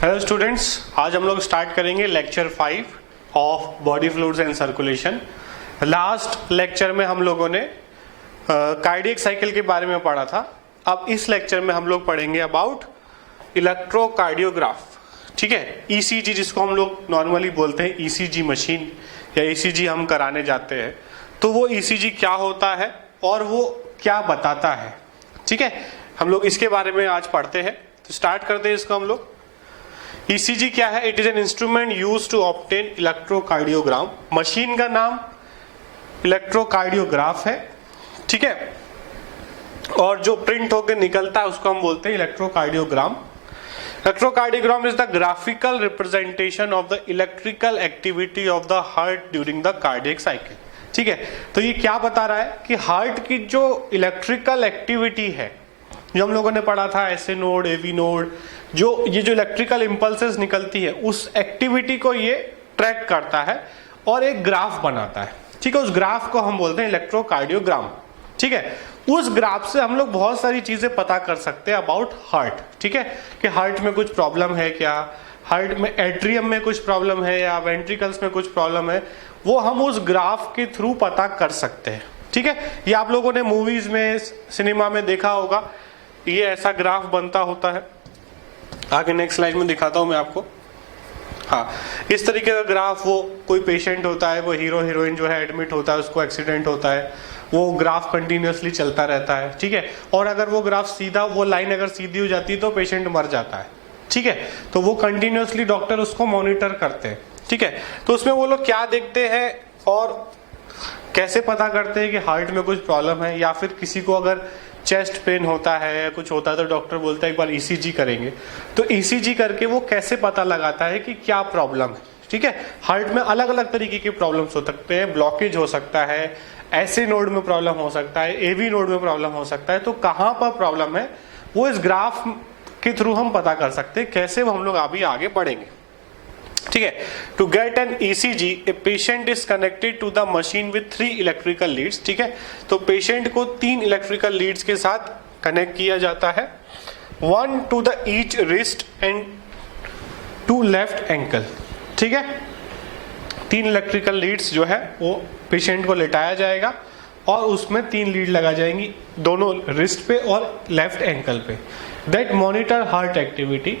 Hello students, आज हम लोग स्टार्ट करेंगे lecture 5 of body fluids and circulation. Last lecture में हम लोगों ने कार्डियक साइकिल के बारे में पढ़ा था। अब इस लेक्चर में हम लोग पढ़ेंगे अबाउट इलेक्ट्रोकार्डियोग्राफ। ठीक है, ईसीजी जिसको हम लोग नॉर्मली बोलते हैं, ईसीजी मशीन या ईसीजी हम कराने जाते हैं। तो वो ईसीजी क्या होता है और वो क्या बताता है, ठीक है, हम लोग इसके बारे में आज पढ़ते हैं। तो स्टार्ट करते हैं इसको हम लोग। ईसीजी क्या है? It is an instrument use to obtain electrocardiogram. Machine का नाम इलेक्ट्रोकार्डियोग्राफ है, ठीक है, और जो प्रिंट होकर निकलता है उसको हम बोलते हैं electrocardiogram. Electrocardiogram is the graphical representation of the electrical activity of the heart during the cardiac cycle. ठीक है, तो ये क्या बता रहा है कि हार्ट की जो इलेक्ट्रिकल एक्टिविटी है, जो हम लोगों ने पढ़ा था एसए नोड, एवी नोड, जो इलेक्ट्रिकल इंपल्सेस निकलती है, उस एक्टिविटी को ये ट्रैक करता है और एक ग्राफ बनाता है। ठीक है, उस ग्राफ को हम बोलते हैं इलेक्ट्रोकार्डियोग्राम। ठीक है, उस ग्राफ से हम लोग बहुत सारी चीजें पता कर सकते हैं अबाउट हार्ट। ठीक है, कि हार्ट में कुछ प्रॉब्लम है क्या, हार्ट में एट्रियम में कुछ प्रॉब्लम है या वेंट्रिकल्स में कुछ प्रॉब्लम है, वो हम उस ग्राफ के थ्रू पता कर सकते हैं। ठीक है, ये आप लोगों ने मूवीज में, सिनेमा में देखा होगा, ये ऐसा ग्राफ बनता होता है। आगे नेक्स्ट स्लाइड में दिखाता हूं मैं आपको। हाँ, इस तरीके का ग्राफ, वो कोई पेशेंट होता है, वो हीरो हीरोइन जो है एडमिट होता है, उसको एक्सीडेंट होता है, वो ग्राफ कंटिन्यूअसली चलता रहता है। ठीक है, और अगर वो ग्राफ सीधा, वो लाइन अगर सीधी हो जाती है तो पेशेंट मर जाता है। ठीक है, तो वो कंटिन्यूअसली डॉक्टर उसको मॉनिटर करते हैं। ठीक है, तो उसमें वो लोग क्या देखते हैं और कैसे पता करते हैं कि हार्ट में कुछ प्रॉब्लम है, या फिर किसी को अगर चेस्ट पेन होता है, कुछ होता है, तो डॉक्टर बोलता है एक बार ईसीजी करेंगे। तो ईसीजी करके वो कैसे पता लगाता है कि क्या प्रॉब्लम है। ठीक है, हार्ट में अलग अलग तरीके के प्रॉब्लम्स हो सकते हैं, ब्लॉकेज हो सकता है, ऐसे नोड में प्रॉब्लम हो सकता है, एवी नोड में प्रॉब्लम हो सकता है। तो कहाँ पर प्रॉब्लम है वो इस ग्राफ के थ्रू हम पता कर सकते हैं। कैसे वो हम लोग अभी आगे बढ़ेंगे। ठीक है, to get an ECG a patient is connected to the machine with 3 electrical leads. ठीक है, तो पेशेंट को 3 इलेक्ट्रिकल लीड्स के साथ कनेक्ट किया जाता है, 1 to the each wrist and 2 left ankle. ठीक है, 3 इलेक्ट्रिकल लीड्स जो है वो पेशेंट को लेटाया जाएगा और उसमें 3 लीड लगा जाएंगी दोनों रिस्ट पे और लेफ्ट एंकल पे। That monitor heart activity.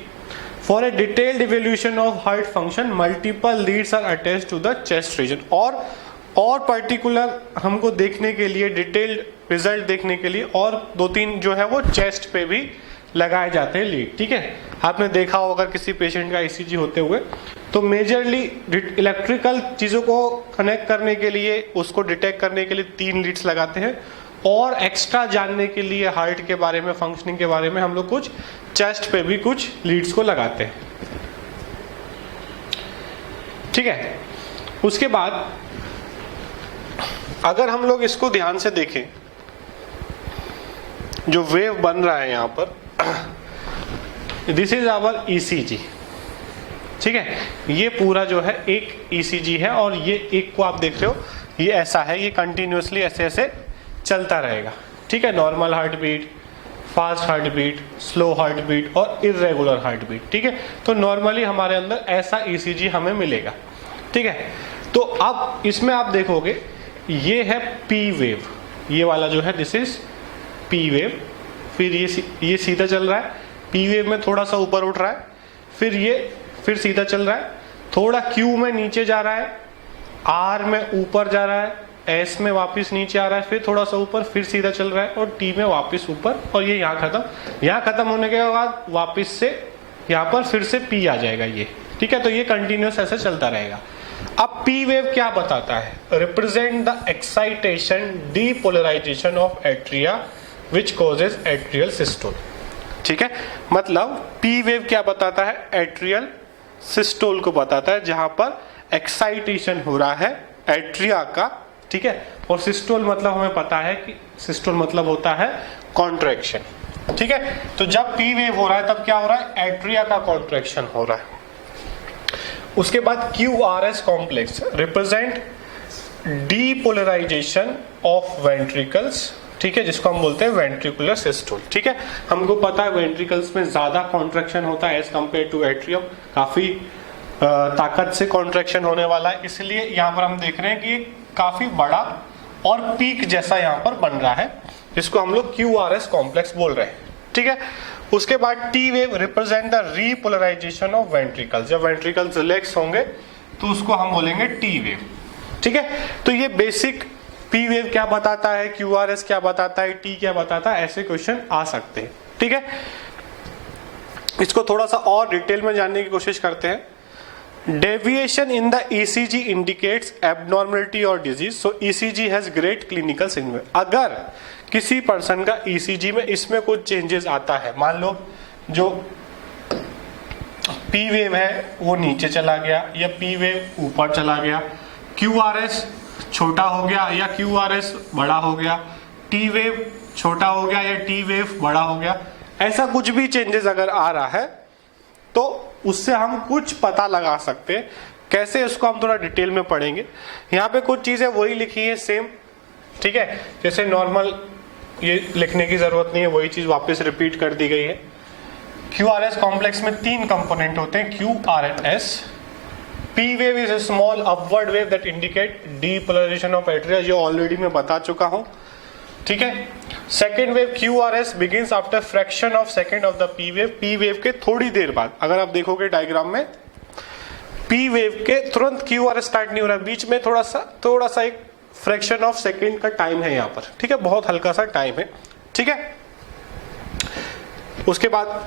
For a detailed evaluation of heart function, multiple leads are attached to the chest region। और पर्टिकुलर हमको देखने के लिए, डिटेल्ड रिजल्ट देखने के लिए और 2-3 जो है वो चेस्ट पे भी लगाए जाते हैं लीड। ठीक है, आपने देखा होगा किसी पेशेंट का ईसीजी होते हुए, तो मेजरली इलेक्ट्रिकल चीज़ों को कनेक्ट करने के लिए, उसको डिटेक्ट करने के लिए 3 लीड्स लगाते हैं, और एक्स्ट्रा जानने के लिए हार्ट के बारे में, फंक्शनिंग के बारे में हम लोग कुछ चेस्ट पे भी कुछ लीड्स को लगाते हैं। ठीक है, उसके बाद अगर हम लोग इसको ध्यान से देखें, जो वेव बन रहा है यहां पर, दिस इज आवर ईसीजी। ठीक है, ये पूरा जो है एक ईसीजी है, और ये एक को आप देख रहे हो, ये ऐसा है, ये कंटिन्यूअसली ऐसे ऐसे चलता रहेगा। ठीक है, normal heart beat, fast heart beat, slow heart beat और इर्रेगुलर हार्ट बीट। ठीक है, तो नॉर्मली हमारे अंदर ऐसा ईसीजी हमें मिलेगा। ठीक है, तो अब इसमें आप देखोगे ये है पी वेव, ये वाला जो है दिस इज पी वेव। फिर ये सीधा चल रहा है, पी वेव में थोड़ा सा ऊपर उठ रहा है, फिर ये फिर सीधा चल रहा है, थोड़ा क्यू में नीचे जा रहा है, आर में ऊपर जा रहा है, एस में वापस नीचे आ रहा है, फिर थोड़ा सा ऊपर, फिर सीधा चल रहा है, और टी में वापस ऊपर, और ये यहाँ खत्म। यहाँ खत्म होने के बाद वापस से यहाँ पर फिर से पी आ जाएगा ये। ठीक है, तो ये कंटिन्यूस ऐसे चलता रहेगा। अब पी वेव क्या बताता है? Represent the excitation depolarization of atria which causes atrial systole. ठीक है, मतलब पी वेव क्या बताता है? एट्रियल सिस्टोल को बताता है, जहां पर एक्साइटेशन हो रहा है एट्रिया का। ठीक है, और सिस्टोल मतलब हमें पता है कि सिस्टोल मतलब होता है कॉन्ट्रैक्शन। ठीक है, तो जब पी वेव हो रहा है तब क्या हो रहा है? एट्रिया का कॉन्ट्रैक्शन हो रहा है। उसके बाद QRS complex represent depolarization of ventricles. ठीक है, जिसको हम बोलते हैं वेंट्रिकुलर सिस्टोल। ठीक है, हमको पता है वेंट्रिकल्स में ज्यादा कॉन्ट्रैक्शन होता है एज कंपेयर टू एट्रियम, काफी ताकत से कॉन्ट्रैक्शन होने वाला है, इसलिए यहाँ पर हम देख रहे हैं कि काफी बड़ा और पीक जैसा यहाँ पर बन रहा है, जिसको हम लोग QRS कॉम्प्लेक्स बोल रहे हैं। ठीक है, उसके बाद T wave represent the repolarisation of ventricles. जब वेंट्रिकल्स रिलैक्स होंगे तो उसको हम बोलेंगे टी वेव। ठीक है, तो ये बेसिक पी वेव क्या बताता है, QRS क्या बताता है, टी क्या बताता है, ऐसे क्वेश्चन आ सकते हैं। ठीक है, इसको थोड़ा सा और डिटेल में जानने की कोशिश करते हैं। Deviation in the ECG indicates abnormality or disease. So ECG has great clinical significance. अगर किसी पर्सन का ECG में इसमें कुछ चेंजेस आता है, मान लो जो P वेव है वो नीचे चला गया या P वेव ऊपर चला गया, QRS छोटा हो गया या QRS बड़ा हो गया, T वेव छोटा हो गया या T वेव बड़ा हो गया, ऐसा कुछ भी चेंजेस अगर आ रहा है तो उससे हम कुछ पता लगा सकते हैं। कैसे, इसको हम थोड़ा डिटेल में पढ़ेंगे। यहाँ पे कुछ चीजें वही लिखी है सेम। ठीक है, जैसे नॉर्मल ये लिखने की जरूरत नहीं है, वही चीज वापस रिपीट कर दी गई है। QRS कॉम्प्लेक्स में 3 कंपोनेंट होते हैं, QRS। P wave is a small upward wave that indicate depolarization of atria, ये ऑलरेडी मैं बता चुका हूं। ठीक है, second wave QRS begins after fraction of second of the P wave. P wave के थोड़ी देर बाद, अगर आप देखोगे डायग्राम में, P वेव के तुरंत QRS स्टार्ट नहीं हो रहा है, बीच में थोड़ा सा एक फ्रैक्शन ऑफ सेकेंड का टाइम है यहाँ पर। ठीक है, बहुत हल्का सा टाइम है। ठीक है, उसके बाद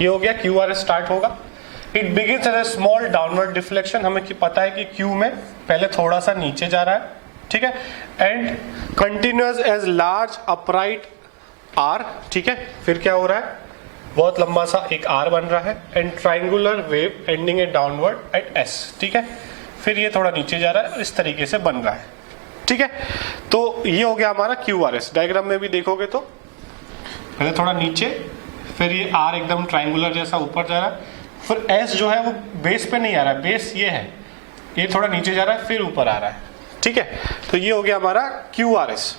ये हो गया, QRS स्टार्ट होगा। It begins as a small downward deflection, हमें पता है कि Q में पहले थोड़ा सा नीचे जा रहा है। ठीक है, and continuous as large upright R। ठीक है, फिर क्या हो रहा है, बहुत लंबा सा एक R बन रहा है, and triangular wave ending a downward at S। ठीक है, फिर ये थोड़ा नीचे जा रहा है, इस तरीके से बन रहा है। ठीक है, तो ये हो गया हमारा QRS। डायग्राम में भी देखोगे तो पहले थोड़ा नीचे, फिर ये R एकदम ट्राइंगुलर जैसा ऊपर जा रहा है, फिर S जो है वो बेस पे नहीं आ रहा है, बेस ये है, ये थोड़ा नीचे जा रहा है, फिर ऊपर आ रहा है। ठीक है, तो ये हो गया हमारा QRS।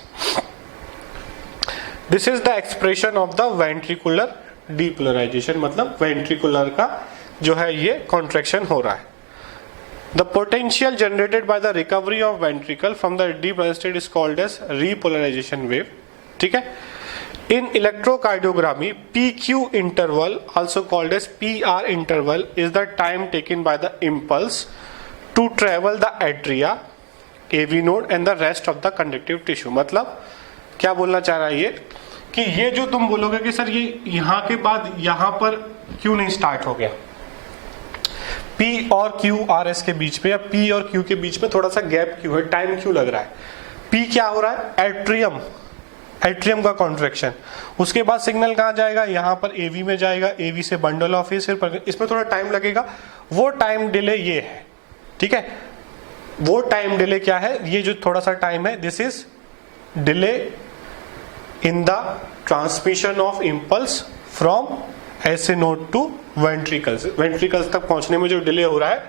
This is the expression of the ventricular depolarization, मतलब वेंट्रिकुलर का जो है ये कॉन्ट्रैक्शन हो रहा है। The potential generated by the recovery of ventricle from the depolarized state is called as repolarization wave. ठीक है, in electrocardiography, PQ interval, also called as PR interval, is the time taken by the impulse to travel the atria, AV node and the rest of the conductive tissue। मतलब क्या बोलना चाह रहा है ये, कि ये जो तुम बोलोगे कि सर ये यहाँ के बाद यहाँ पर क्यों नहीं स्टार्ट हो गया, P और QRS के बीच में या P और Q के बीच में थोड़ा सा गैप क्यों है, टाइम क्यों लग रहा है। P क्या हो रहा है, एट्रियम का कॉन्ट्रैक्शन, उसके बाद सिग्नल कहाँ जाएगा, यहाँ पर AV में जाएगा, AV से बंडल ऑफ इसमें थोड़ा टाइम लगेगा, वो टाइम डिले ये है। ठीक है, वो टाइम डिले क्या है, ये जो थोड़ा सा टाइम है, this is delay in the transmission of impulse from ऐसे नोड टू वेंट्रिकल्स। वेंट्रिकल्स तक पहुंचने में जो डिले हो रहा है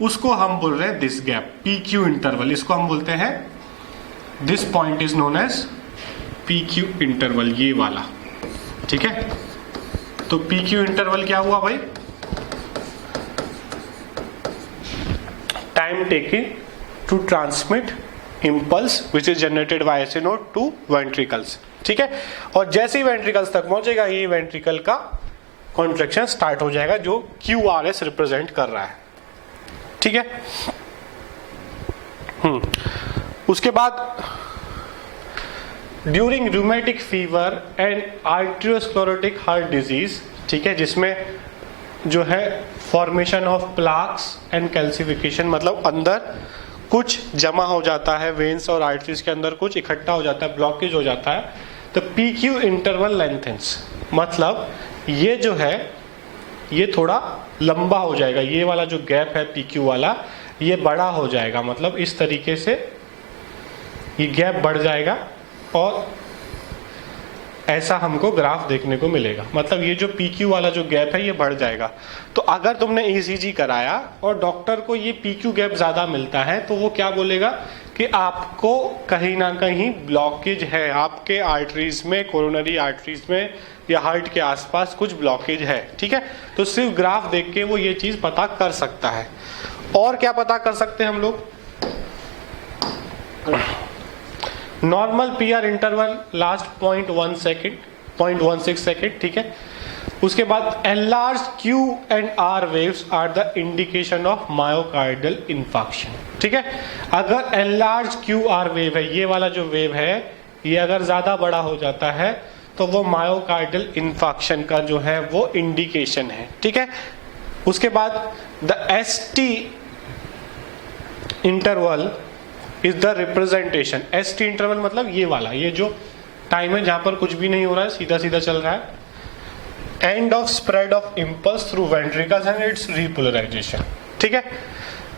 उसको हम बोल रहे हैं दिस गैप, PQ इंटरवल। इसको हम बोलते हैं, this point is known as PQ interval, ये वाला। ठीक है, तो PQ इंटरवल क्या हुआ भाई, time taking to transmit impulse which is generated by SA node to ventricles. ठीक है, और जैसे ही वेंट्रिकल्स तक पहुंचेगा ये वेंट्रिकल का कॉन्ट्रैक्शन स्टार्ट हो जाएगा, जो QRS रिप्रेजेंट कर रहा है। ठीक है, उसके बाद during rheumatic fever and arteriosclerotic heart disease, ठीक है, जिसमें जो है formation of plaques and calcification, मतलब अंदर कुछ जमा हो जाता है, वेन्स और आर्टरीज के अंदर कुछ इकट्ठा हो जाता है, ब्लॉकेज हो जाता है, तो PQ इंटरवल लेंथेंस, मतलब ये जो है ये थोड़ा लंबा हो जाएगा, ये वाला जो गैप है PQ वाला ये बड़ा हो जाएगा, मतलब इस तरीके से ये गैप बढ़ जाएगा और ऐसा हमको ग्राफ देखने को मिलेगा। मतलब ये जो PQ वाला जो गैप है ये बढ़ जाएगा। तो अगर तुमने ECG कराया और डॉक्टर को ये PQ गैप ज्यादा मिलता है तो वो क्या बोलेगा कि आपको कहीं ना कहीं ब्लॉकेज है, आपके आर्टरीज में, कोरोनरी आर्टरीज में या हार्ट के आसपास कुछ ब्लॉकेज है। ठीक है, तो सिर्फ ग्राफ देख के वो ये चीज पता कर सकता है। और क्या पता कर सकते हैं हम लोग? Normal PR interval last 0.1 second, 0.16 second. ठीक है, उसके बाद enlarge Q and R waves are the indication of myocardial infarction. ठीक है, अगर एनलार्ज Q R वेव है, ये वाला जो वेव है ये अगर ज्यादा बड़ा हो जाता है तो वो मायोकार्डियल इंफार्क्शन का जो है वो इंडिकेशन है। ठीक है, उसके बाद the ST interval is the representation. ST interval मतलब ये वाला, ये जो टाइम है जहां पर कुछ भी नहीं हो रहा है, सीधा सीधा चल रहा है। End of spread of impulse through ventricles and its repolarization. ठीक है,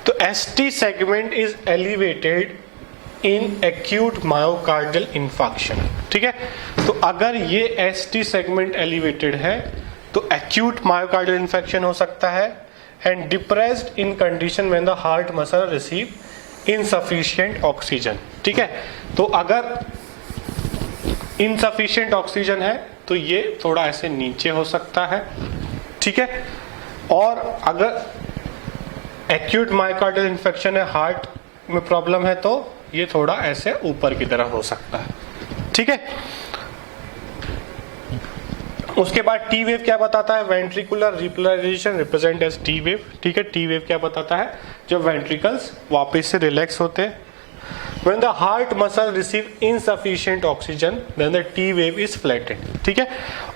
तो ST segment is elevated in acute myocardial infarction. ठीक है, तो अगर ये ST सेगमेंट एलिवेटेड है तो एक्यूट मायोकार्डियल इंफेक्शन हो सकता है। And depressed in condition when the heart muscle receive insufficient oxygen. ठीक है, तो अगर इनसफिशिएंट ऑक्सीजन है तो ये थोड़ा ऐसे नीचे हो सकता है। ठीक है, और अगर एक्यूट मायोकार्डियल इंफेक्शन है, हार्ट में प्रॉब्लम है, तो ये थोड़ा ऐसे ऊपर की तरफ हो सकता है। ठीक है, उसके बाद T वेव क्या बताता है? Ventricular repolarization represent as T wave. ठीक है, T वेव क्या बताता है? जब वेंट्रिकल्स वापस से रिलैक्स होते हैं। When the heart muscle receive insufficient oxygen, then the T wave is flattened. ठीक है,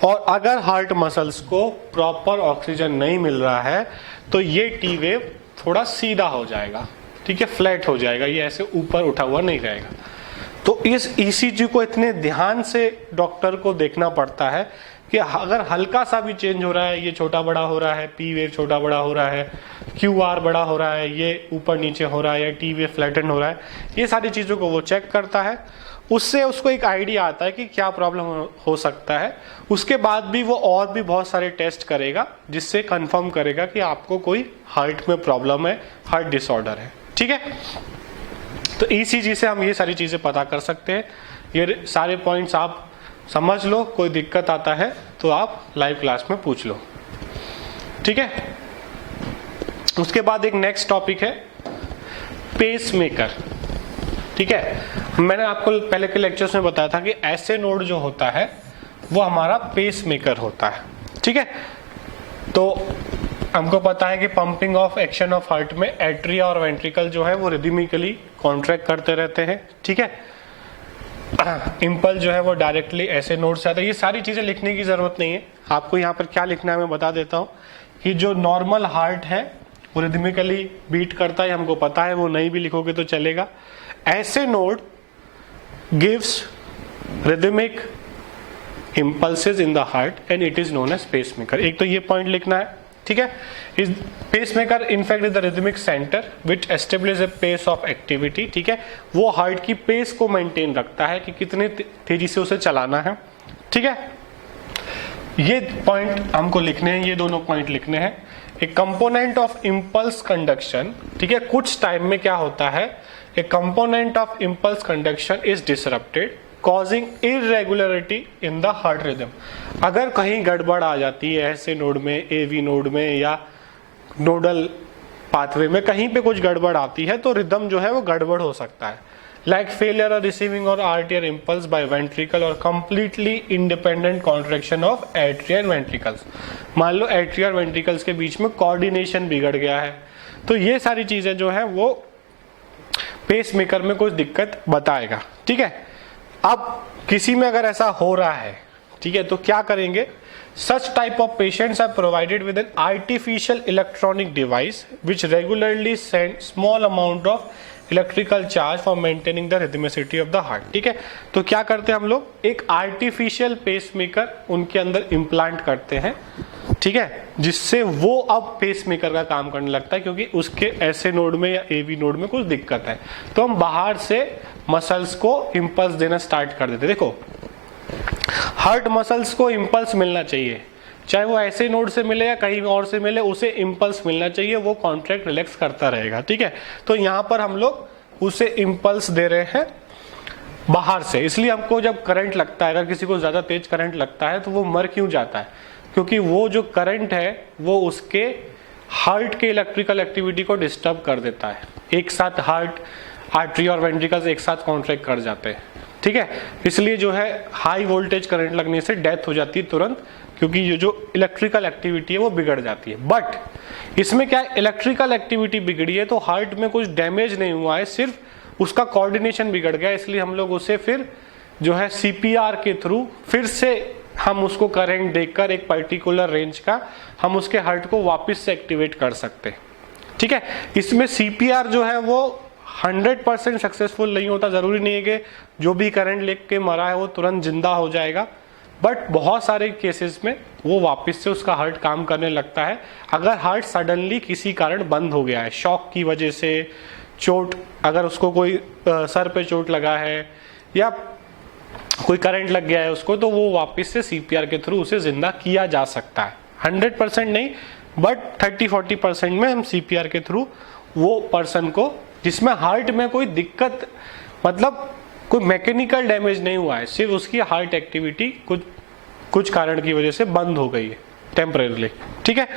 और अगर हार्ट मसल्स को प्रॉपर ऑक्सीजन नहीं मिल रहा है तो ये T वेव थोड़ा सीधा हो जाएगा। ठीक है, फ्लैट हो जाएगा, ये ऐसे ऊपर उठा हुआ नहीं रहेगा। तो इस ECG को इतने ध्यान से डॉक्टर को देखना पड़ता है कि अगर हल्का सा भी चेंज हो रहा है, ये छोटा बड़ा हो रहा है, P वेव छोटा बड़ा हो रहा है, QR बड़ा हो रहा है, ये ऊपर नीचे हो रहा है, या T वेव फ्लैटन हो रहा है, ये सारी चीज़ों को वो चेक करता है। उससे उसको एक आइडिया आता है कि क्या प्रॉब्लम हो सकता है। उसके बाद भी वो और भी बहुत सारे टेस्ट करेगा जिससे कंफर्म करेगा कि आपको कोई हार्ट में प्रॉब्लम है, हार्ट डिसऑर्डर है। ठीक है, तो ECG से हम ये सारी चीज़ें पता कर सकते हैं। ये सारे पॉइंट्स आप समझ लो, कोई दिक्कत आता है तो आप लाइव क्लास में पूछ लो। ठीक है, उसके बाद एक नेक्स्ट टॉपिक है पेसमेकर। ठीक है, मैंने आपको पहले के लेक्चर्स में बताया था कि ऐसे नोड जो होता है वो हमारा पेसमेकर होता है। ठीक है, तो हमको पता है कि pumping of action of heart में एट्रिया और वेंट्रिकल जो है वो रिदमिकली कॉन्ट्रैक्ट करते रहते हैं। ठीक है, इम्पल्स जो है वो डायरेक्टली ऐसे नोड से आता है। ये सारी चीजें लिखने की जरूरत नहीं है, आपको यहाँ पर क्या लिखना है मैं बता देता हूँ कि जो नॉर्मल हार्ट है वो रिदमिकली बीट करता है, हमको पता है, वो नहीं भी लिखोगे तो चलेगा। ऐसे node gives rhythmic impulses in the heart and it is known as pacemaker। एक तो ये पॉइंट लिखना है। ठीक है, इस pacemaker in fact is the rhythmic centre which establish a pace of activity. ठीक है, वो हार्ट की पेस को मेंटेन रखता है कि कितने तेजी से उसे चलाना है। ठीक है, ये पॉइंट हमको लिखने हैं, ये दोनों पॉइंट लिखने हैं। एक कंपोनेंट ऑफ इम्पल्स कंडक्शन। ठीक है, कुछ टाइम में क्या होता है, ए component of impulse conduction is disrupted causing irregularity in the heart rhythm. अगर कहीं गड़बड़ आ जाती है ऐसे नोड में, AV नोड में या नोडल पाथवे में कहीं पे कुछ गड़बड़ आती है तो रिदम जो है वो गड़बड़ हो सकता है। लाइक फेलियर और रिसीविंग और आर्टियर इम्पल्स बाय वेंट्रिकल और completely independent contraction of atria and ventricles. मान लो एट्रिया और वेंट्रिकल्स के बीच में कोऑर्डिनेशन बिगड़ गया है, तो ये सारी चीजें जो है वो पेसमेकर में कुछ दिक्कत बताएगा। ठीक है, अब किसी में अगर ऐसा हो रहा है, ठीक है, तो क्या करेंगे? Such type of patients are provided with an artificial electronic device which regularly send small amount of electrical charge for maintaining the rhythmicity of the heart. ठीक है, तो क्या करते हैं हम लोग, एक आर्टिफिशियल पेसमेकर उनके अंदर इम्प्लांट करते हैं। ठीक है, जिससे वो अब पेसमेकर का काम करने लगता है, क्योंकि उसके ऐसे नोड में या AV नोड में कुछ दिक्कत है, तो हम बाहर से मसल्स को इम्पल्स देना स्टार्ट कर देते। देखो हार्ट मसल्स को इम्पल्स मिलना चाहिए, चाहे वो ऐसे नोड से मिले या कहीं और से मिले, उसे इम्पल्स मिलना चाहिए, वो कॉन्ट्रैक्ट रिलैक्स करता रहेगा, ठीक है। तो यहाँ पर हम लोग उसे इम्पल्स दे रहे हैं बाहर से। इसलिए हमको जब करंट लगता है, अगर किसी को ज्यादा तेज करंट लगता है तो वो मर क्यों जाता है, क्योंकि वो जो करंट है वो उसके हार्ट के इलेक्ट्रिकल एक्टिविटी को डिस्टर्ब कर देता है। एक साथ हार्ट, आर्टरी और वेंट्रिकल्स एक साथ कॉन्ट्रैक्ट कर जाते हैं, ठीक है। इसलिए जो है हाई वोल्टेज करंट लगने से डेथ हो जाती है तुरंत, क्योंकि ये जो इलेक्ट्रिकल एक्टिविटी है वो बिगड़ जाती है। बट इसमें क्या है, इलेक्ट्रिकल एक्टिविटी बिगड़ी है तो हार्ट में कुछ डैमेज नहीं हुआ है, सिर्फ उसका कोऑर्डिनेशन बिगड़ गया। इसलिए हम लोग उसे फिर जो है सीपीआर के थ्रू फिर से हम उसको करंट देकर एक पर्टिकुलर रेंज का हम उसके हार्ट को वापस से एक्टिवेट कर सकते हैं, ठीक है। इसमें सीपीआर जो है वो 100% सक्सेसफुल नहीं होता। जरूरी नहीं है कि जो भी करंट लेके मरा है वो तुरंत जिंदा हो जाएगा, बट बहुत सारे केसेस में वो वापस से उसका हार्ट काम करने लगता है। अगर हार्ट सडनली किसी कारण बंद हो गया है, शॉक की वजह से, चोट, अगर उसको कोई सर पे चोट लगा है या कोई करंट लग गया है उसको, तो वो वापस से सीपीआर के थ्रू उसे जिंदा किया जा सकता है। 100% नहीं, बट 30-40% में हम सीपीआर के थ्रू वो पर्सन को, जिसमें हार्ट में कोई दिक्कत, मतलब कोई मैकेनिकल डैमेज नहीं हुआ है, सिर्फ उसकी हार्ट एक्टिविटी कुछ कारण की वजह से बंद हो गई है टेम्परेरीली, ठीक है।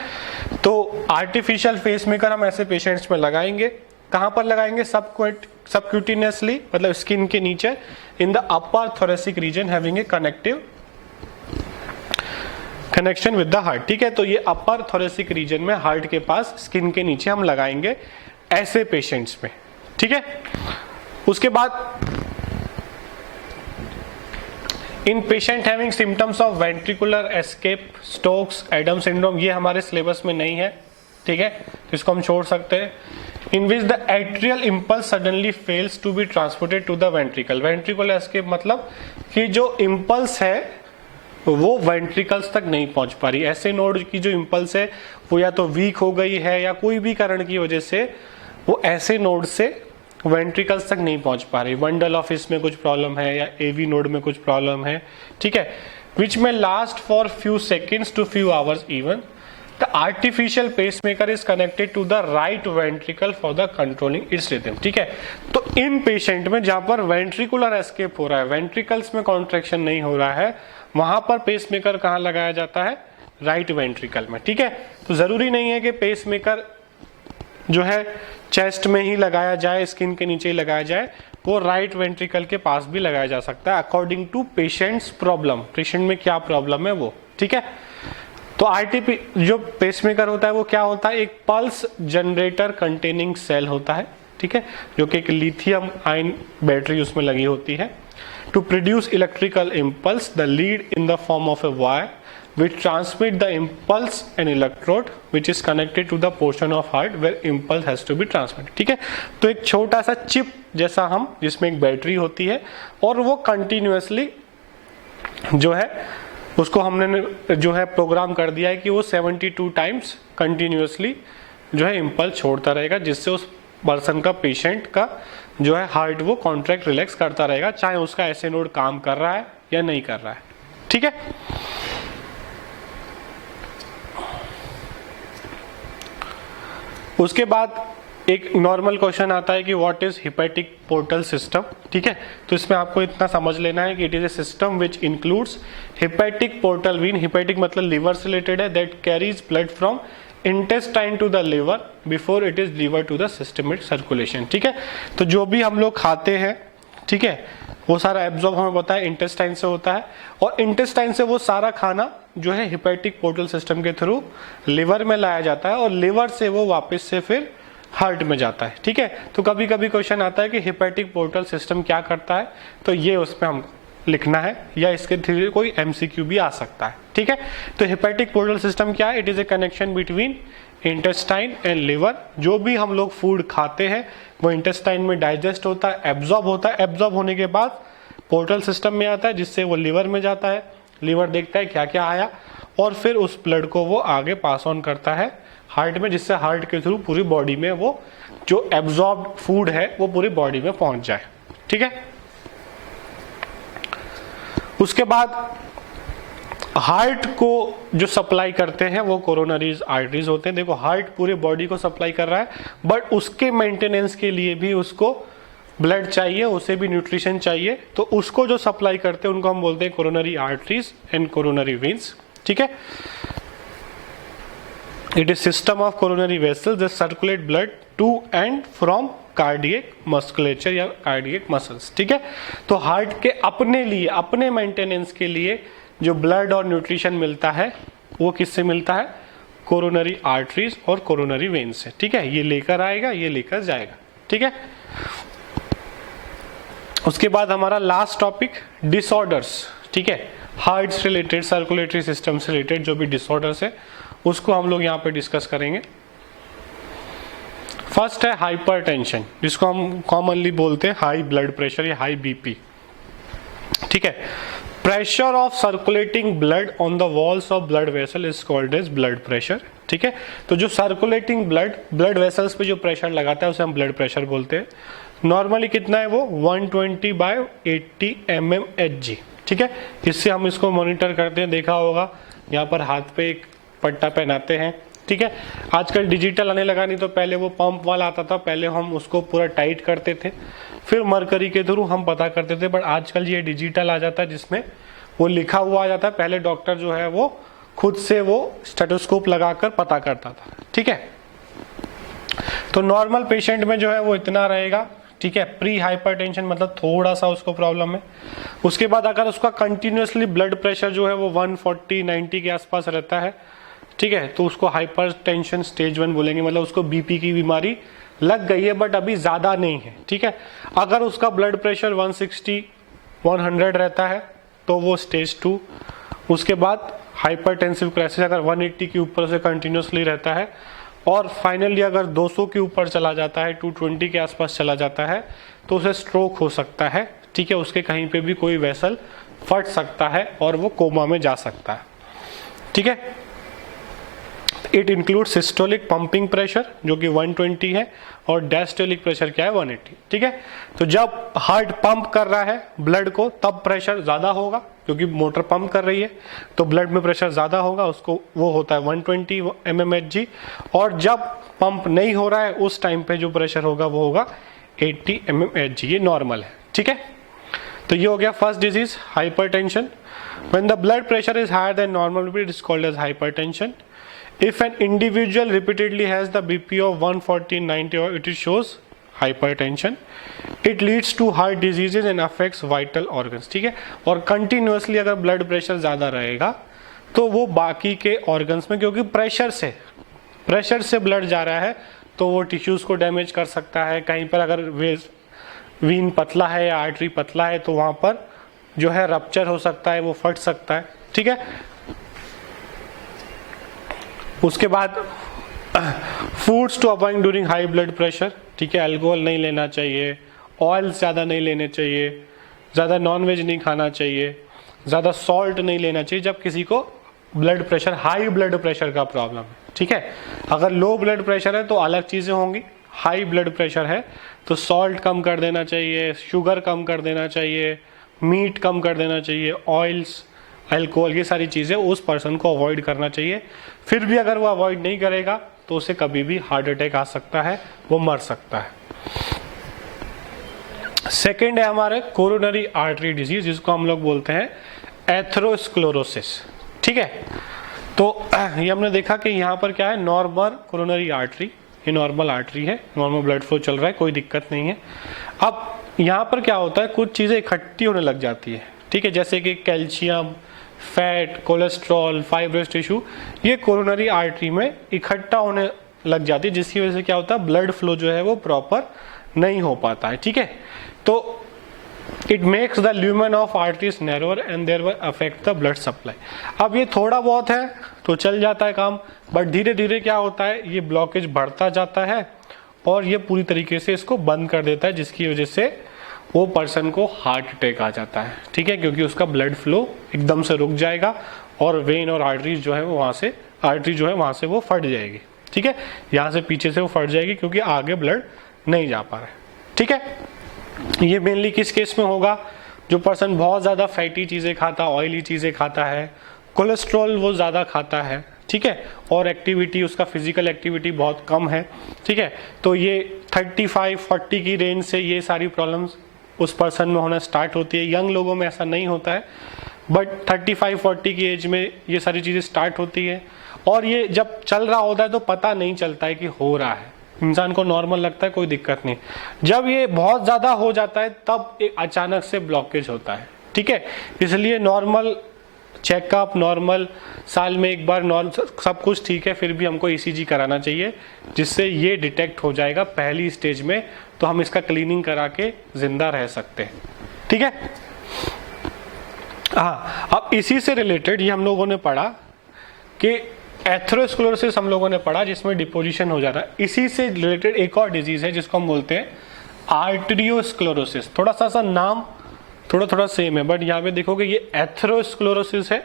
तो आर्टिफिशियल पेसमेकर हम ऐसे पेशेंट्स में लगाएंगे। कहां पर लगाएंगे? सबक्यूटेनियसली, मतलब स्किन के नीचे, in the upper thoracic region having a connection with the heart, ठीक है। तो ये अपर थोरेसिक रीजन में हार्ट के पास स्किन के नीचे हम लगाएंगे ऐसे पेशेंट्स में, ठीक है। उसके बाद in patient having symptoms of ventricular escape, Stokes, Adam syndrome, ये हमारे सिलेबस में नहीं है, ठीक है, तो इसको हम छोड़ सकते हैं। In which the atrial impulse suddenly fails to be transported to the ventricle. Ventricular escape मतलब कि जो इम्पल्स है वो वेंट्रिकल्स तक नहीं पहुंच पा रही। ऐसे नोड की जो इम्पल्स है वो या तो वीक हो गई है या कोई भी कारण की वजह से वो ऐसे नोड से वेंट्रिकल्स तक नहीं पहुंच पा रही। बंडल ऑफिस में कुछ प्रॉब्लम है या एवी नोड में कुछ प्रॉब्लम है, ठीक है, which may last for few seconds to few hours even. The artificial pacemaker is connected to the right ventricle for the controlling its rhythm, ठीक है। तो इन पेशेंट में जहां पर वेंट्रिकुलर एस्केप हो रहा है, वेंट्रिकल्स में कॉन्ट्रैक्शन नहीं हो रहा है, वहां पर पेसमेकर कहां लगाया जाता है? राइट वेंट्रिकल में, ठीक है। तो जरूरी नहीं है कि पेसमेकर जो है चेस्ट में ही लगाया जाए, स्किन के नीचे ही लगाया जाए, वो राइट वेंट्रिकल के पास भी लगाया जा सकता है according to patients problem, patient में क्या प्रॉब्लम है वो, ठीक है। तो आरटीपी जो पेसमेकर होता है वो क्या होता है? एक पल्स जनरेटर कंटेनिंग सेल होता है, ठीक है, जो कि एक लिथियम आयन बैटरी उसमें लगी होती है। To produce electrical impulse the lead in the form of a wire which transmit the impulse and electrode which is connected to the portion of heart where impulse has to be transmitted, ठीक है। तो एक छोटा सा chip जैसा हम, जिसमें एक बैटरी होती है और वो कंटिन्यूअसली जो है उसको हमने जो है प्रोग्राम कर दिया है कि वो 72 टाइम्स कंटिन्यूअसली जो है इम्पल्स छोड़ता रहेगा, जिससे उस पर्सन का, पेशेंट का जो है हार्ट वो कॉन्ट्रैक्ट रिलैक्स करता रहेगा, चाहे उसका ऐसे नोड काम कर रहा है या नहीं कर रहा है, ठीक है। उसके बाद एक नॉर्मल क्वेश्चन आता है कि what is hepatic portal system, ठीक है। तो इसमें आपको इतना समझ लेना है कि it is a system which includes hepatic portal vein, hepatic मतलब लीवर से रिलेटेड है, that carries blood from intestine to the liver before it is liver to the systemic circulation, ठीक है। तो जो भी हम लोग खाते हैं, ठीक है, वो सारा एब्जॉर्ब हमें पता है इंटेस्टाइन से होता है, और इंटेस्टाइन से वो सारा खाना जो है हिपैटिक पोर्टल सिस्टम के थ्रू लिवर में लाया जाता है और लिवर से वो वापस से फिर हार्ट में जाता है, ठीक है। तो कभी कभी क्वेश्चन आता है कि हिपैटिक पोर्टल सिस्टम क्या करता है, तो ये उसमें हम लिखना है या इसके थ्रू कोई एमसीक्यू भी आ सकता है, ठीक है। तो हिपैटिक पोर्टल सिस्टम क्या है? It is A connection between intestine and liver. जो भी हम लोग फूड खाते हैं वो इंटेस्टाइन में डाइजेस्ट होता है, एब्जॉर्ब होता है, एब्जॉर्ब होने के बाद पोर्टल सिस्टम में आता है, जिससे वो लिवर में जाता है, लिवर देखता है क्या क्या आया और फिर उस ब्लड को वो आगे पास ऑन करता है हार्ट में, जिससे हार्ट के थ्रू पूरी बॉडी में वो जो एब्जॉर्ब फूड है वो पूरी बॉडी में पहुंच जाए, ठीक है। उसके बाद हार्ट को जो सप्लाई करते हैं वो कोरोनरीज आर्टरीज होते हैं। देखो हार्ट पूरे बॉडी को सप्लाई कर रहा है, बट उसके मेंटेनेंस के लिए भी उसको ब्लड चाहिए, उसे भी न्यूट्रिशन चाहिए, तो उसको जो सप्लाई करते हैं उनको हम बोलते हैं coronary arteries and coronary veins. ठीक है, it is system of coronary vessels that circulate blood to and from cardiac musculature या कार्डियक मसल्स। ठीक है, तो हार्ट के अपने लिए, अपने मेंटेनेंस के लिए जो ब्लड और न्यूट्रिशन मिलता है वो किससे मिलता है? कोरोनरी आर्टरीज और कोरोनरी वेन्स से। ठीक है, ये लेकर आएगा, ये लेकर जाएगा। ठीक है, उसके बाद हमारा लास्ट टॉपिक डिसऑर्डर्स। ठीक है, हार्ट से रिलेटेड, सर्कुलेटरी सिस्टम से रिलेटेड जो भी डिसऑर्डर्स है उसको हम लोग यहाँ पे डिस्कस करेंगे। फर्स्ट है हाइपरटेंशन, जिसको हम कॉमनली बोलते हैं हाई ब्लड प्रेशर या हाई बीपी। ठीक है, pressure of circulating blood on the walls of blood vessel is called as blood pressure. ठीक है, तो जो सर्कुलेटिंग ब्लड वेसल्स पे जो प्रेशर लगाता है उसे हम ब्लड प्रेशर बोलते हैं। नॉर्मली कितना है वो? 120/80 mmHg। ठीक है, इससे हम इसको मॉनिटर करते हैं, देखा होगा यहाँ पर हाथ पे एक पट्टा पहनाते हैं। ठीक है, आजकल डिजिटल आने लगा, नहीं तो पहले वो पंप वाला आता था, पहले हम उसको पूरा टाइट करते थे, फिर मरकरी के थ्रू हम पता करते थे, बट आजकल ये डिजिटल आ जाता है जिसमें वो लिखा हुआ आ जाता है। पहले डॉक्टर जो है वो खुद से वो स्टेथोस्कोप लगाकर पता करता था। ठीक है, तो नॉर्मल पेशेंट में जो है वो इतना रहेगा। ठीक है, प्री हाइपरटेंशन मतलब थोड़ा सा उसको प्रॉब्लम है। उसके बाद अगर उसका कंटिन्यूसली ब्लड प्रेशर जो है वो 140-90 के आसपास रहता है, ठीक है, तो उसको हाइपरटेंशन स्टेज 1 बोलेंगे, मतलब उसको बीपी की बीमारी लग गई है बट अभी ज्यादा नहीं है। ठीक है, अगर उसका ब्लड प्रेशर 160-100 रहता है तो वो स्टेज 2। उसके बाद हाइपरटेंसिव क्राइसिस अगर 180 के ऊपर से कंटिन्यूसली रहता है, और फाइनली अगर 200 के ऊपर चला जाता है, 220 के आसपास चला जाता है, तो उसे स्ट्रोक हो सकता है। ठीक है, उसके कहीं पे भी कोई वेसल फट सकता है और वो कोमा में जा सकता है। ठीक है, it include systolic pumping pressure जो कि 120 है, और डायस्टोलिक प्रेशर क्या है? 180। ठीक है, तो जब हार्ट पंप कर रहा है ब्लड को तब प्रेशर ज्यादा होगा, क्योंकि मोटर पंप कर रही है तो ब्लड में प्रेशर ज्यादा होगा, उसको वो होता है 120 mmHg। और जब पंप नहीं हो रहा है उस टाइम पे जो प्रेशर होगा वो होगा 80 mmHg। ये नॉर्मल है। ठीक है, तो ये हो गया first disease hypertension. When the blood pressure is higher than normal it is called as hypertension. If an individual repeatedly has the BP of 140-90 or it shows hypertension, it leads to heart diseases and affects vital organs। ठीक है, और continuously अगर blood pressure ज्यादा रहेगा तो वो बाकी के ऑर्गन्स में, क्योंकि प्रेशर से ब्लड जा रहा है तो वो टिश्यूज को डैमेज कर सकता है। कहीं पर अगर वीन पतला है या आर्टरी पतला है तो वहां पर जो है रप्चर हो सकता है, वो फट सकता है। ठीक है, उसके बाद foods to avoid during high blood pressure. ठीक है, अल्कोहल नहीं लेना चाहिए, ऑयल ज़्यादा नहीं लेने चाहिए, ज़्यादा नॉनवेज नहीं खाना चाहिए, ज़्यादा सॉल्ट नहीं लेना चाहिए जब किसी को blood pressure, high blood pressure का प्रॉब्लम है। ठीक है, अगर लो ब्लड प्रेशर है तो अलग चीज़ें होंगी, हाई ब्लड प्रेशर है तो सॉल्ट कम कर देना चाहिए, शुगर कम कर देना चाहिए, मीट कम कर देना चाहिए, ऑयल्स, अल्कोहल, ये सारी चीज़ें उस पर्सन को अवॉइड करना चाहिए। फिर भी अगर वो अवॉइड नहीं करेगा तो उसे कभी भी हार्ट अटैक आ सकता है, वो मर सकता है। सेकेंड है हमारे कोरोनरी आर्टरी डिजीज, जिसको हम लोग बोलते हैं एथेरोस्क्लेरोसिस। ठीक है, तो ये हमने देखा कि यहाँ पर क्या है, नॉर्मल कोरोनरी आर्टरी, ये नॉर्मल आर्टरी है, नॉर्मल ब्लड फ्लो चल रहा है, कोई दिक्कत नहीं है। अब यहाँ पर क्या होता है, कुछ चीज़ें इकट्ठी होने लग जाती है। ठीक है, जैसे कि calcium, fat, cholesterol, fibrous tissue, ये कोरोनरी आर्टरी में इकट्ठा होने लग जाती है, जिसकी वजह से क्या होता है, ब्लड फ्लो जो है वो प्रॉपर नहीं हो पाता है। ठीक है, तो it makes the lumen of arteries narrower and thereby affect the blood supply. अब ये थोड़ा बहुत है तो चल जाता है काम, बट धीरे धीरे क्या होता है, ये ब्लॉकेज बढ़ता जाता है और ये पूरी तरीके से इसको बंद कर देता है, जिसकी वजह से वो पर्सन को हार्ट अटैक आ जाता है। ठीक है, क्योंकि उसका ब्लड फ्लो एकदम से रुक जाएगा और वेन और आर्टरीज जो है वो वहाँ से, आर्टरी जो है वहाँ से वो फट जाएगी। ठीक है, यहाँ से पीछे से वो फट जाएगी क्योंकि आगे ब्लड नहीं जा पा रहा है। ठीक है, ये मेनली किस केस में होगा, जो पर्सन बहुत ज़्यादा फैटी चीज़ें खाता, ऑयली चीज़ें खाता है, कोलेस्ट्रॉल वो ज़्यादा खाता है, ठीक है, और एक्टिविटी उसका फिजिकल एक्टिविटी बहुत कम है, ठीक है, तो ये 35-40 की रेंज से ये सारी प्रॉब्लम्स उस पर्सन में होना स्टार्ट होती है। यंग लोगों में ऐसा नहीं होता है, बट 35-40 की एज में ये सारी चीज़ें स्टार्ट होती है, और ये जब चल रहा होता है तो पता नहीं चलता है कि हो रहा है, इंसान को नॉर्मल लगता है, कोई दिक्कत नहीं। जब ये बहुत ज़्यादा हो जाता है तब एक अचानक से ब्लॉकेज होता है, ठीक है। इसलिए नॉर्मल चेकअप, नॉर्मल साल में एक बार सब कुछ ठीक है, फिर भी हमको ईसीजी कराना चाहिए, जिससे ये डिटेक्ट हो जाएगा पहली स्टेज में, तो हम इसका क्लीनिंग करा के जिंदा रह सकते हैं, ठीक है। हाँ, अब इसी से रिलेटेड ये हम लोगों ने पढ़ा कि एथेरोस्क्लेरोसिस हम लोगों ने पढ़ा, जिसमें डिपोजिशन हो जाता है। इसी से रिलेटेड एक और डिजीज है जिसको हम बोलते हैं आर्टेरियोस्क्लेरोसिस। थोड़ा सा नाम थोड़ा सेम है, बट यहाँ पे देखोगे ये एथेरोस्क्लेरोसिस है,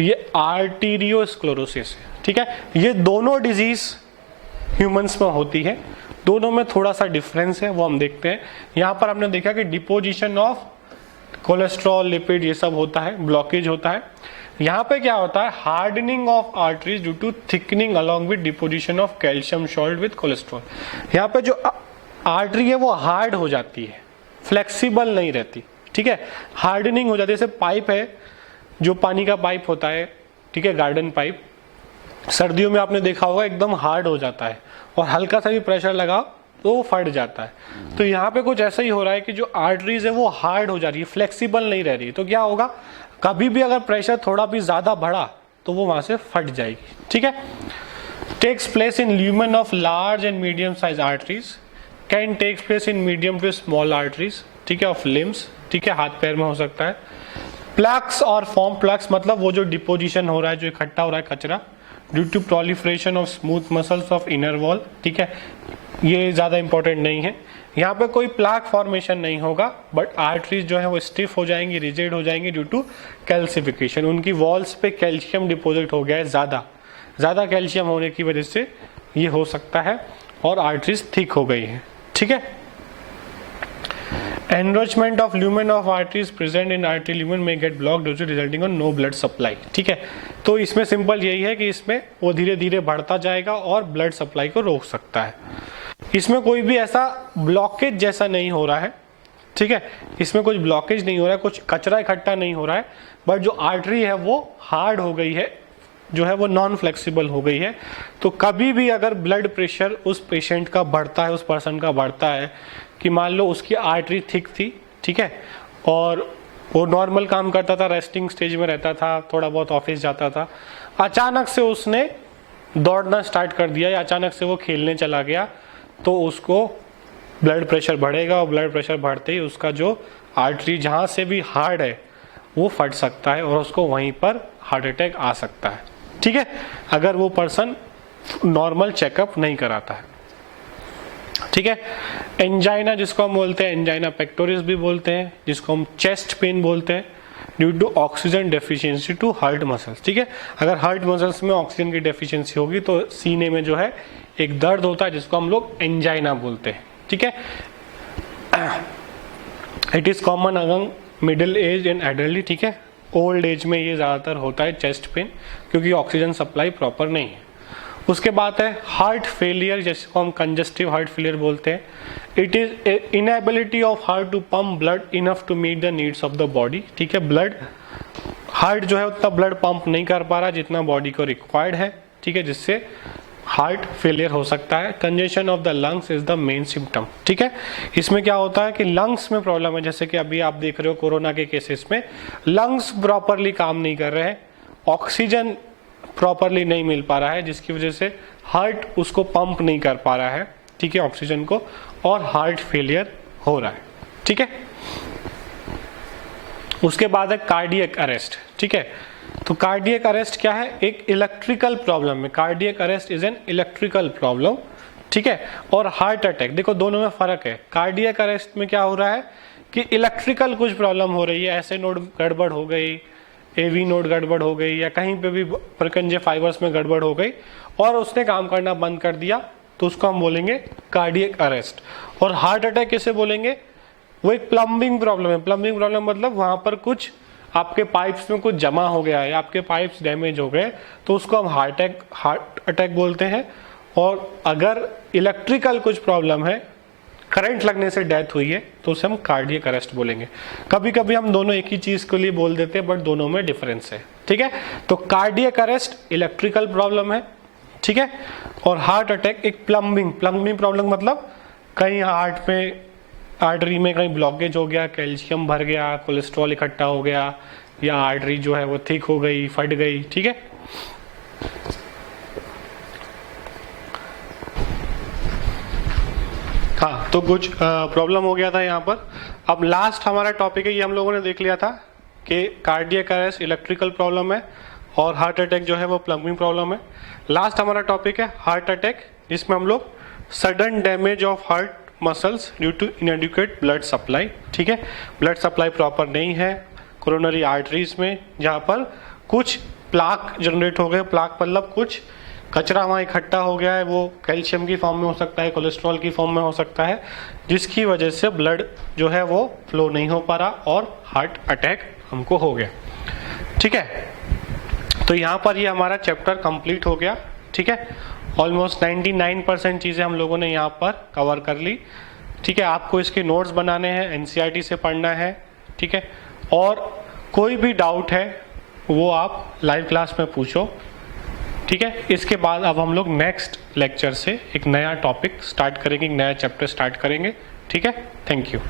ये आर्टेरियोस्क्लेरोसिस है, ठीक है। ये दोनों डिजीज ह्यूमंस में होती है, दोनों में थोड़ा सा डिफरेंस है, वो हम देखते हैं। यहाँ पर हमने देखा कि डिपोजिशन ऑफ कोलेस्ट्रॉल, लिपिड, ये सब होता है, ब्लॉकेज होता है। यहाँ पे क्या होता है, hardening of arteries due to thickening along with deposition of calcium salt with cholesterol. यहाँ पे जो आर्टरी है वो हार्ड हो जाती है, फ्लेक्सिबल नहीं रहती, ठीक है, हार्डनिंग हो जाती है। जैसे पाइप है, जो पानी का पाइप होता है, ठीक है, गार्डन पाइप, सर्दियों में आपने देखा होगा एकदम हार्ड हो जाता है, और हल्का सा भी प्रेशर लगाओ तो वो फट जाता है। तो यहाँ पे कुछ ऐसा ही हो रहा है कि जो आर्टरीज है वो हार्ड हो जा रही है, फ्लेक्सिबल नहीं रह रही। तो क्या होगा, कभी भी अगर प्रेशर थोड़ा भी ज्यादा बढ़ा तो वो वहां से फट जाएगी, ठीक है। Takes place in lumen of large and medium size arteries, can takes place in medium to small arteries, ठीक है, ऑफ लिम्स, ठीक है, हाथ पैर में हो सकता है। प्लक्स और फॉर्म प्लक्स मतलब वो जो डिपोजिशन हो रहा है, जो इकट्ठा हो रहा है कचरा, due to proliferation of smooth muscles of inner wall, ठीक है, ये ज्यादा इंपॉर्टेंट नहीं है। यहाँ पे कोई प्लाक फॉर्मेशन नहीं होगा, बट आर्टरीज जो है वो स्टिफ हो जाएंगी, रिजिड हो जाएंगी ड्यू टू कैल्सिफिकेशन। उनकी वॉल्स पे कैल्शियम डिपोजिट हो गया है, ज्यादा कैल्शियम होने की वजह से ये हो सकता है, और आर्टरीज थिक हो गई है, ठीक है। Encroachment of lumen of arteries present in artery lumen में get blocked resulting on no blood supply, ठीक है। तो इसमें सिंपल यही है कि इसमें वो धीरे धीरे बढ़ता जाएगा और ब्लड सप्लाई को रोक सकता है। इसमें कोई भी ऐसा ब्लॉकेज जैसा नहीं हो रहा है, ठीक है, इसमें कुछ ब्लॉकेज नहीं हो रहा है, कुछ कचरा इकट्ठा नहीं हो रहा है, बट जो आर्टरी है वो हार्ड हो गई है, जो है वो नॉन फ्लेक्सिबल हो गई है। तो कभी भी अगर ब्लड प्रेशर उस पेशेंट का बढ़ता है, उस पर्सन का बढ़ता है, कि मान लो उसकी आर्टरी थिक थी, ठीक है, और वो नॉर्मल काम करता था, रेस्टिंग स्टेज में रहता था, थोड़ा बहुत ऑफिस जाता था, अचानक से उसने दौड़ना स्टार्ट कर दिया या अचानक से वो खेलने चला गया, तो उसको ब्लड प्रेशर बढ़ेगा, और ब्लड प्रेशर बढ़ते ही उसका जो आर्टरी जहाँ से भी हार्ड है वो फट सकता है, और उसको वहीं पर हार्ट अटैक आ सकता है, ठीक है, अगर वो पर्सन नॉर्मल चेकअप नहीं कराता है, ठीक है। एंजाइना जिसको हम बोलते हैं, एंजाइना पेक्टोरिस भी बोलते हैं, जिसको हम चेस्ट पेन बोलते हैं, due to oxygen deficiency to heart muscles, ठीक है। अगर हार्ट मसल्स में ऑक्सीजन की डेफिशिएंसी होगी तो सीने में जो है एक दर्द होता है, जिसको हम लोग एंजाइना बोलते हैं, ठीक है। It is common among middle age and adult, ठीक है, ओल्ड एज में ये ज्यादातर होता है चेस्ट पेन, क्योंकि ऑक्सीजन सप्लाई प्रॉपर नहीं है। उसके बाद है हार्ट फेलियर, जिसको हम कंजस्टिव हार्ट फेलियर बोलते हैं। It is inability of heart to pump blood enough to meet the needs of the body, ठीक है, ब्लड हार्ट जो है उतना ब्लड पंप नहीं कर पा रहा जितना बॉडी को रिक्वायर्ड है, ठीक है, जिससे हार्ट फेलियर हो सकता है। Congestion of the lungs is the main symptom, ठीक है। इसमें क्या होता है कि लंग्स में प्रॉब्लम है, जैसे कि अभी आप देख रहे हो कोरोना के केसेस में लंग्स प्रॉपरली काम नहीं कर रहे हैं, ऑक्सीजन प्रॉपरली नहीं मिल पा रहा है, जिसकी वजह से हार्ट उसको पंप नहीं कर पा रहा है, ठीक है, ऑक्सीजन को, और हार्ट फेलियर हो रहा है, ठीक है। उसके बाद है कार्डियक अरेस्ट, ठीक है। तो कार्डियक अरेस्ट क्या है, एक इलेक्ट्रिकल प्रॉब्लम है, cardiac arrest is an electrical problem, ठीक है। और हार्ट अटैक, देखो दोनों में फर्क है। कार्डियक अरेस्ट में क्या हो रहा है कि इलेक्ट्रिकल कुछ प्रॉब्लम हो रही है, ऐसे नोड गड़बड़ हो गई, एवी नोड गड़बड़ हो गई, या कहीं पे भी प्रकंजे फाइबर्स में गड़बड़ हो गई और उसने काम करना बंद कर दिया, तो उसको हम बोलेंगे कार्डियक अरेस्ट। और हार्ट अटैक किसे बोलेंगे, वो एक प्लम्बिंग प्रॉब्लम है। प्लम्बिंग प्रॉब्लम मतलब वहां पर कुछ आपके पाइप्स में कुछ जमा हो गया है, आपके पाइप्स डैमेज हो गए, तो उसको हम हार्ट अटैक बोलते हैं। और अगर इलेक्ट्रिकल कुछ प्रॉब्लम है, करंट लगने से डेथ हुई है, तो उसे हम कार्डियक अरेस्ट बोलेंगे। कभी कभी हम दोनों एक ही चीज के लिए बोल देते हैं, बट दोनों में डिफरेंस है, ठीक है। तो कार्डियक अरेस्ट इलेक्ट्रिकल प्रॉब्लम है, ठीक है, और हार्ट अटैक एक प्लम्बिंग प्रॉब्लम मतलब कहीं हार्ट में आर्टरी में कहीं ब्लॉकेज हो गया, कैल्शियम भर गया, कोलेस्ट्रॉल इकट्ठा हो गया, या आर्टरी जो है वो थिक हो गई, फट गई, ठीक है। हाँ, तो कुछ प्रॉब्लम हो गया था यहाँ पर। अब लास्ट हमारा टॉपिक है, ये हम लोगों ने देख लिया था कि कार्डियक अरेस्ट इलेक्ट्रिकल प्रॉब्लम है और हार्ट अटैक जो है वो प्लम्बिंग प्रॉब्लम है। लास्ट हमारा टॉपिक है हार्ट अटैक, जिसमें हम लोग sudden damage of heart muscles due to inadequate blood supply, ठीक है। ब्लड सप्लाई प्रॉपर नहीं है कोरोनरी आर्टरीज में, जहाँ पर कुछ प्लाक जनरेट हो गए। प्लाक मतलब कुछ कचरा वहाँ इकट्ठा हो गया है, वो कैल्शियम की फॉर्म में हो सकता है, कोलेस्ट्रॉल की फॉर्म में हो सकता है, जिसकी वजह से ब्लड जो है वो फ्लो नहीं हो पा रहा और हार्ट अटैक हमको हो गया, ठीक है। तो यहाँ पर ये हमारा चैप्टर कंप्लीट हो गया, ठीक है। ऑलमोस्ट 99% चीज़ें हम लोगों ने यहाँ पर कवर कर ली, ठीक है। आपको इसके नोट्स बनाने हैं, एनसीईआरटी से पढ़ना है, ठीक है। और कोई भी डाउट है वो आप लाइव क्लास में पूछो, ठीक है। इसके बाद अब हम लोग नेक्स्ट लेक्चर से एक नया टॉपिक स्टार्ट करेंगे, एक नया चैप्टर स्टार्ट करेंगे, ठीक है। Thank you.